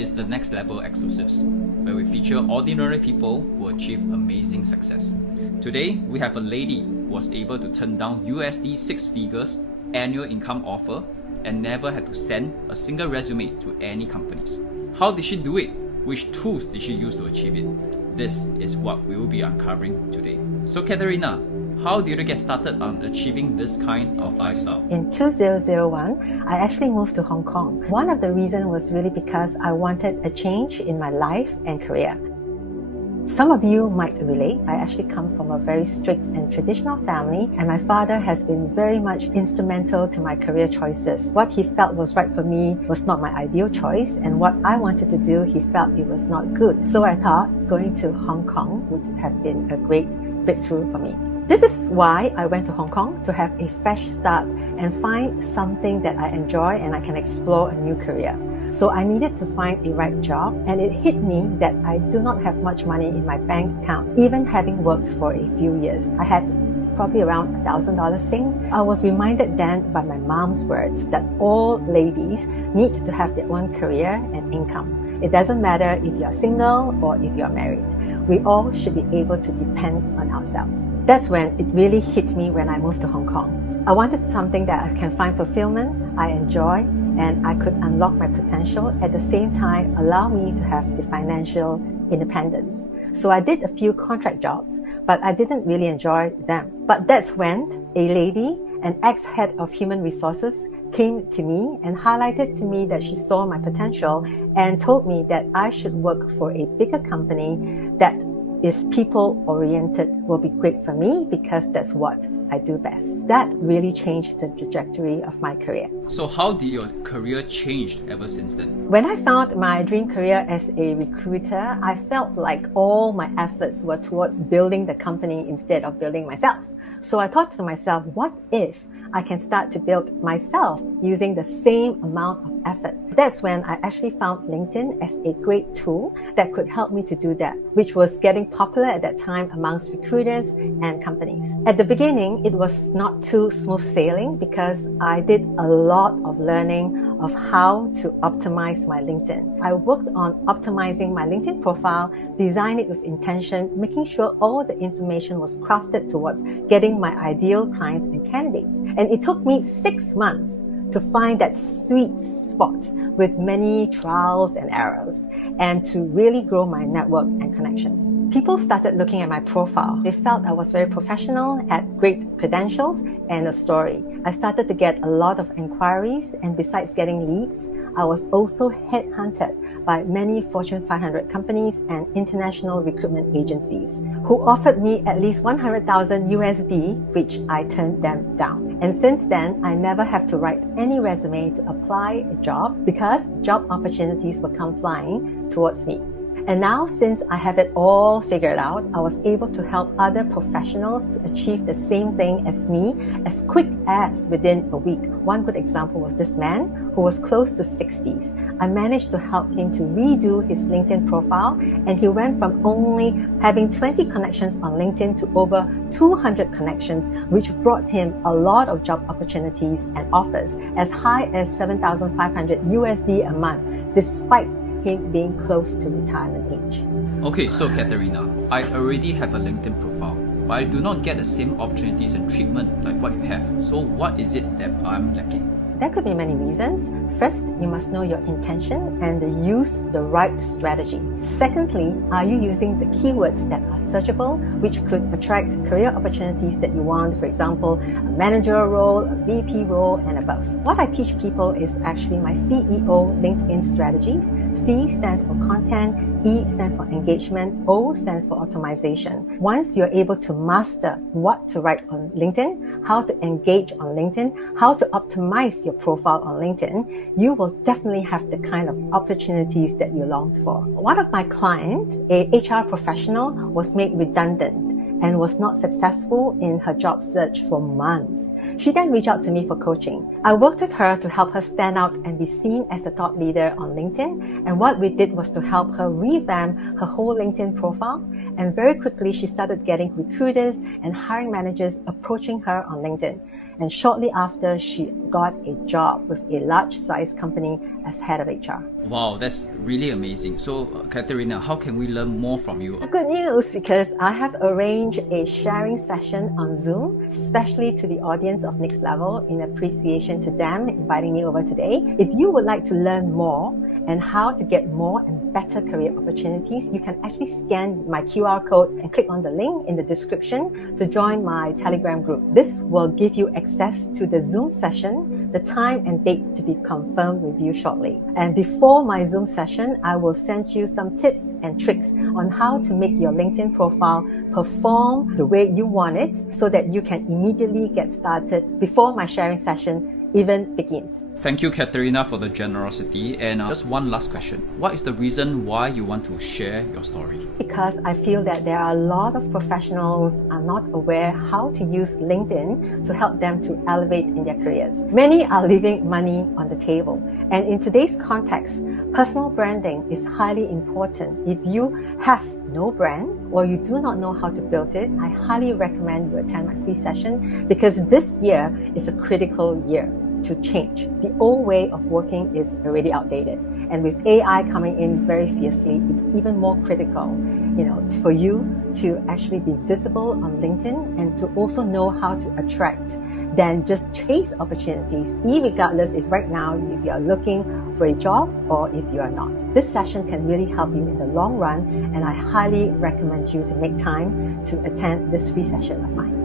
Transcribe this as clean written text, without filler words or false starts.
is the Next Level Exclusives, where we feature ordinary people who achieve amazing success. Today, we have a lady who was able to turn down USD 6 figures annual income offer and never had to send a single resume to any companies. How did she do it? Which tools did she use to achieve it? This is what we will be uncovering today. So Catherina, how did you get started on achieving this kind of lifestyle? In 2001, I actually moved to Hong Kong. One of the reasons was really because I wanted a change in my life and career. Some of you might relate. I actually come from a very strict and traditional family, and my father has been very much instrumental to my career choices. What he felt was right for me was not my ideal choice, and what I wanted to do, he felt it was not good. So I thought going to Hong Kong would have been a great breakthrough for me. This is why I went to Hong Kong, to have a fresh start and find something that I enjoy and I can explore a new career. So I needed to find a right job, and it hit me that I do not have much money in my bank account, even having worked for a few years. I had probably around $1,000 Sing. I was reminded then by my mom's words that all ladies need to have their own career and income. It doesn't matter if you're single or if you're married. We all should be able to depend on ourselves. That's when it really hit me when I moved to Hong Kong. I wanted something that I can find fulfillment, I enjoy, and I could unlock my potential, at the same time allow me to have the financial independence. So I did a few contract jobs, but I didn't really enjoy them. But that's when a lady, an ex-head of human resources, came to me and highlighted to me that she saw my potential and told me that I should work for a bigger company that is people-oriented, will be great for me because that's what I do best. That really changed the trajectory of my career. So how did your career change ever since then? When I found my dream career as a recruiter, I felt like all my efforts were towards building the company instead of building myself. So I thought to myself, what if I can start to build myself using the same amount of effort? That's when I actually found LinkedIn as a great tool that could help me to do that, which was getting popular at that time amongst recruiters and companies. At the beginning, it was not too smooth sailing because I did a lot of learning of how to optimize my LinkedIn. I worked on optimizing my LinkedIn profile, design it with intention, making sure all the information was crafted towards getting my ideal clients and candidates. And it took me 6 months to find that sweet spot with many trials and errors, and to really grow my network and connections. People started looking at my profile. They felt I was very professional, had great credentials, and a story. I started to get a lot of inquiries, and besides getting leads, I was also headhunted by many Fortune 500 companies and international recruitment agencies who offered me at least 100,000 USD, which I turned them down. And since then, I never have to write any resume to apply a job because job opportunities will come flying towards me. And now, since I have it all figured out, I was able to help other professionals to achieve the same thing as me as quick as within a week. One good example was this man who was close to 60s. I managed to help him to redo his LinkedIn profile, and he went from only having 20 connections on LinkedIn to over 200 connections, which brought him a lot of job opportunities and offers as high as 7,500 USD a month, despite him being close to retirement age. Okay, so Catherina, I already have a LinkedIn profile, but I do not get the same opportunities and treatment like what you have. So what is it that I'm lacking? There could be many reasons. First, you must know your intention and use the right strategy. Secondly, are you using the keywords that are searchable, which could attract career opportunities that you want, for example, a managerial role, a VP role, and above. What I teach people is actually my CEO LinkedIn strategies. C stands for content, E stands for engagement, O stands for optimization. Once you're able to master what to write on LinkedIn, how to engage on LinkedIn, how to optimize your profile on LinkedIn, you will definitely have the kind of opportunities that you longed for. One of my clients, a HR professional, was made redundant and was not successful in her job search for months. She then reached out to me for coaching. I worked with her to help her stand out and be seen as a thought leader on LinkedIn. And what we did was to help her revamp her whole LinkedIn profile. And very quickly, she started getting recruiters and hiring managers approaching her on LinkedIn. And shortly after, she got a job with a large-sized company as head of HR. Wow, that's really amazing. So, Catherina, how can we learn more from you? Good news, because I have arranged a sharing session on Zoom, especially to the audience of Next Level, in appreciation to them inviting me over today. If you would like to learn more and how to get more and better career opportunities, you can actually scan my QR code and click on the link in the description to join my Telegram group. This will give you access to the Zoom session, the time and date to be confirmed with you shortly. And before my Zoom session, I will send you some tips and tricks on how to make your LinkedIn profile perform the way you want it so that you can immediately get started before my sharing session even begins. Thank you, Catherina, for the generosity. And just one last question. What is the reason why you want to share your story? Because I feel that there are a lot of professionals are not aware how to use LinkedIn to help them to elevate in their careers. Many are leaving money on the table. And in today's context, personal branding is highly important. If you have no brand or you do not know how to build it, I highly recommend you attend my free session, because this year is a critical year to change. The old way of working is already outdated. And with AI coming in very fiercely, it's even more critical, for you to actually be visible on LinkedIn and to also know how to attract than just chase opportunities, regardless if right now if you are looking for a job or if you are not. This session can really help you in the long run, and I highly recommend you to make time to attend this free session of mine.